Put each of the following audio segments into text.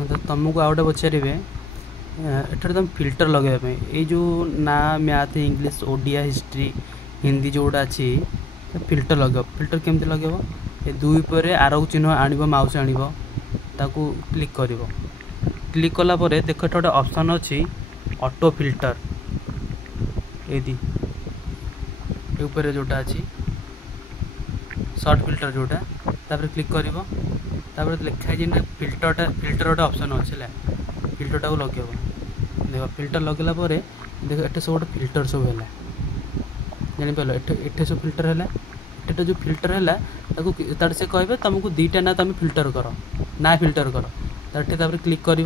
तो तुमको आउटे पचारे एठार तुम फिल्टर लगे ये जो ना math English Odia history Hindi जोड़ा अच्छी फिल्टर लगे फिल्टर केमती लगे ये दुई पर आरो चिन्ह आण माउस आण क्लिक कर क्लिक कलापर देख गोटे ऑप्शन अच्छी ऑटो फिल्टर ये ऊपर जोटा अच्छी शॉर्ट फिल्टर जोटा तापर क्लिक कर लिखाई फिल्टर गोटे ऑप्शन अच्छे फिल्टर टाक लगे देख फिल्टर लगेला देख ये सब गोटे फिल्टर सब है जापर एटे सब फिल्टर है एटे जो फिल्टर है से कहे तुमको दीटा ना तुम फिल्टर कर ना फिल्टर कर तापर क्लिक कर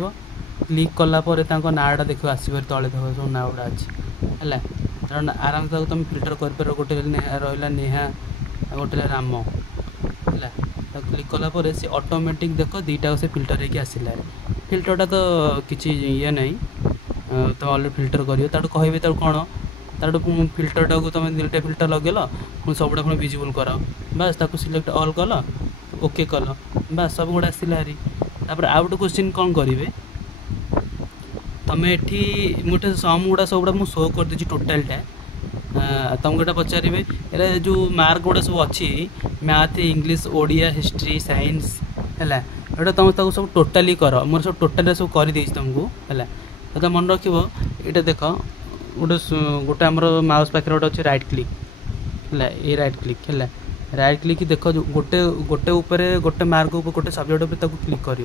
क्लिक कलापर नाटा देख आसवे तले देख सब ना गुड़ा अच्छी है आराम से तुम फिल्टर कर गोटे रहा नेहा गोटे राम है क्लिक कलापर सी ऑटोमेटिक देख दीटा से फिल्टर होगी आसला फिल्टरटा तो किसी ये नहीं तुम अलरेडी फिल्टर कर कहे तो कौन तार फिल्टरटा को तुम दुटा फिल्टर लगेल पुणी सबुटा पुणी विजिबल कर बास ताको सिलेक्ट ऑल कल ओके कल बास सब गुड़ा आसला हारी तापर आउ गोटे क्वेश्चन कौन करेंगे तुम ये मुझे सम गुड़ा सब गुड़ा शो कर देती टोटालटा तुमको यहाँ पचारे ये जो मार्क गुड़ा सब अच्छी math English Odia history science है ये तुम सब टोटाली कर मोर सब टोटाल सब कर तुमको है तो मन रख ये देख गोटे गोटे आम माउस पाखे गोटे अच्छे रईट क्लिक है ये रईट क्लिक है रईट क्लिक देख गोटे गोटे ऊपर गोटे मार्क ऊपर गोटे सब्जेक्ट उपर ताको क्लिक कर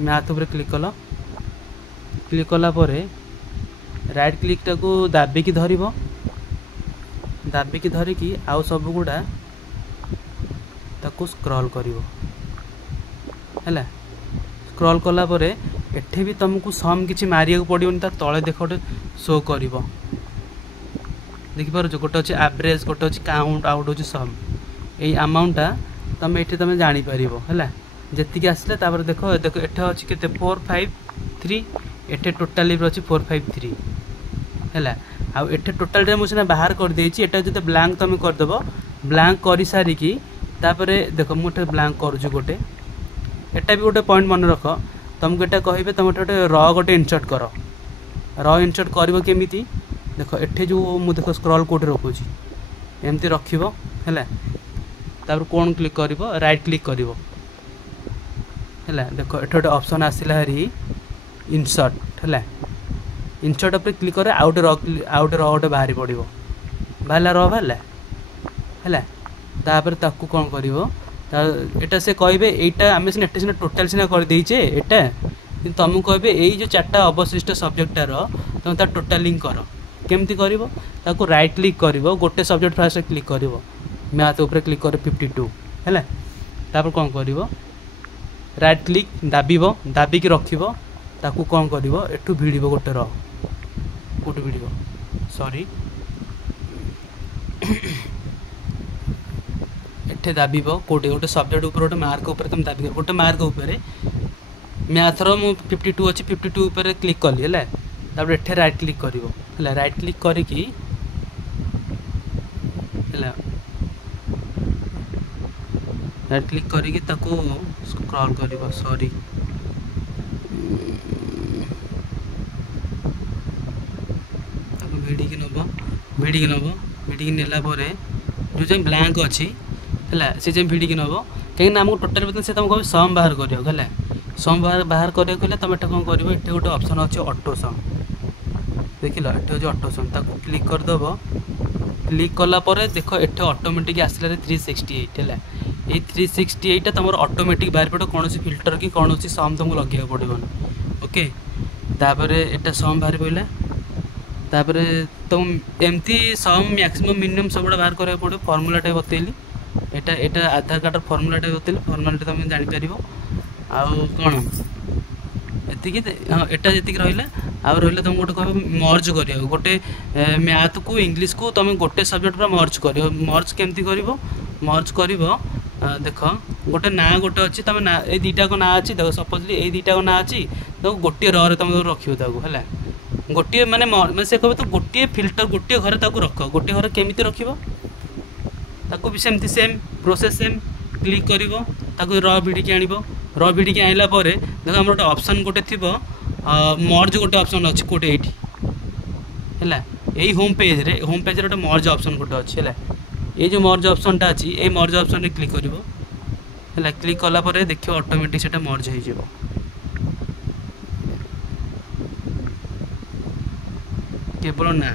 मैथ उपर क्लिक कल क्लिक कलापर रईट क्लिक टाको दाबिकी धरिकी आउ सब गुड़ा ताको स्क्रॉल कर स्क्रॉल कलापर एठे भी तुमको सम किसी मारिया पड़ोनी तले देख गोटे शो कर देखिपार गोटे अच्छे एवरेज गोटे अच्छे काउंट आउट हो सम यही अमाउंटा तुम ये तुम जापर है जी आसला तापर देख देख एठे अच्छी के 453 एठे टोटाली अच्छी 453 है आउ एठे टोटाल मुझे बाहर कर देछि एटा जो ब्लैंक तुम करदेव ब्लैंक कर सारिकी तापर देख मुझे ब्लैंक करुँ गोटे एटा भी गोटे पॉइंट मन रख तुमको यहाँ कहे तुम गोटे गोटे इनसर्ट कर इनसर्ट कर केमी देख एठे जो मुझे देख स्क्रॉल कोड रखुची एमती रख है कौन क्लिक कर राइट क्लिक कर देख एठे गोटे ऑप्शन आसला हारी इनसर्ट है इनसर्ट उपर क्लिक कर आउटे गोटे बाहरी पड़ो बाहर बाहर है तापर ताकू कौन कर एटा से कहे यहीटा आम सीना सीना टोटाल सीना कर देचे एटा तुमको कहे यही जो 4टा अवशिष्ट सब्जेक्टार तुम तार टोटालिंग कर केमती कर राइट क्लिक कर गोटे सब्जेक्ट फास्ट क्लिक कर मैथ उपर क्लिक कर 52 है तापर कौन कर राइट क्लिक दाबिकी रखिब ताकू कौन कर एठू भिड़ गोटे रोटे भिड़ सॉरी एठे दाबिब कोटे गोटे सब्जेक्ट उपर गोटे मार्क उपर तुम दाबी गोटे मार्क उपर मैथर मु 52 अच्छी 52 उपर क्लिक कली है तापर एठे राइट क्लिक कर राइट क्लिक करके राइट क्लिक करके ताको स्क्रॉल कर सॉरी भिड़िकी नब भिड़िकी नेला जो जब ब्लैंक अच्छी है सी जब भिड़िकी नब कहीं आमको टोटाल बता से तुमको सम बाहर कर सम बाहर करें तुम एटा कौन कर गोटे ऑप्शन अच्छे ऑटो सम देख लो ये हूँ ऑटो सम ताको क्लिक करदेव क्लिक कलापर देख एटे ऑटोमेटिक आसला 368 है ये 368 तुम ऑटोमेटिक बाहर पड़ो कौन फिल्टर कि कौन सम तुमको लगे पड़ो ओके तापर एटा सम बाहर पड़ा तापर तुम एमती सम मैक्सिमम मिनिमम सब गुड़ा बाहर करा पड़ो फर्मूलाटा बतैली एटा आधार कार्ड फर्मूलाटा बतैली फर्मूलाटा तुम जापर आउ कौन एति हाँ एटा जी रहा आउ रहा तुम गोटे कह मर्ज कर गोटे मैथ को इंग्लिश को तुम गोटे सब्जेक्ट पूरा मर्ज कर मर्ज केमती कर मर्ज कर देख गोटे ना गोटे अच्छी तुम ना ये दुटा को ना अच्छी देख सपोजली ये दुटा को ना अच्छी तो गोटे रे तुम रखियो है गोटे माने से कहे तो गोटे फिल्टर गोटे घर रख गोटे घर केमी रख भी सेमती सेम प्रोसेस सेम क्लिक कर ताको र भिडिकी आनिबो र भिडिकी आइला परे देखो हमर गोटे ऑप्शन गोटे थिबो मर्ज गोटे ऑप्शन अछि कोटे एठी हैला एई होम पेज रे गोटे मर्ज ऑप्शन गोटे अछि हैला ए जो मर्ज ऑप्शन टा अछि ए मर्ज ऑप्शन रे क्लिक करिवो हैला क्लिक कला परे देखियो ऑटोमेटिक सेटा मर्ज हे जिवो केवल ना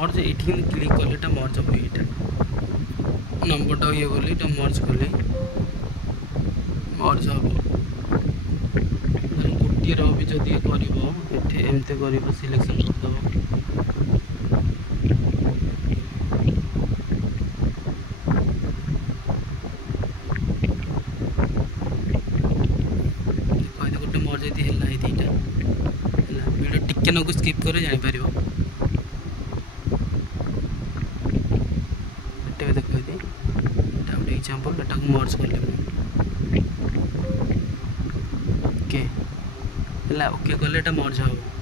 मर्ज एठी क्लिक कले टा मर्ज हो एटा नंबर टा ये बोली टा मर्ज कले मर्ज हो गोटे रो भी जदी करिवो एठी एमते करिवो सिलेक्शन कर दबो कहते गोटे मर्ज यदि हैला ए दीटा हैला वीडियो टिके नको स्किप करे जानि परिवो एग्जांपल डाटा को मर्ज कर ले ओके हला ओके कले एटा मर्ज हो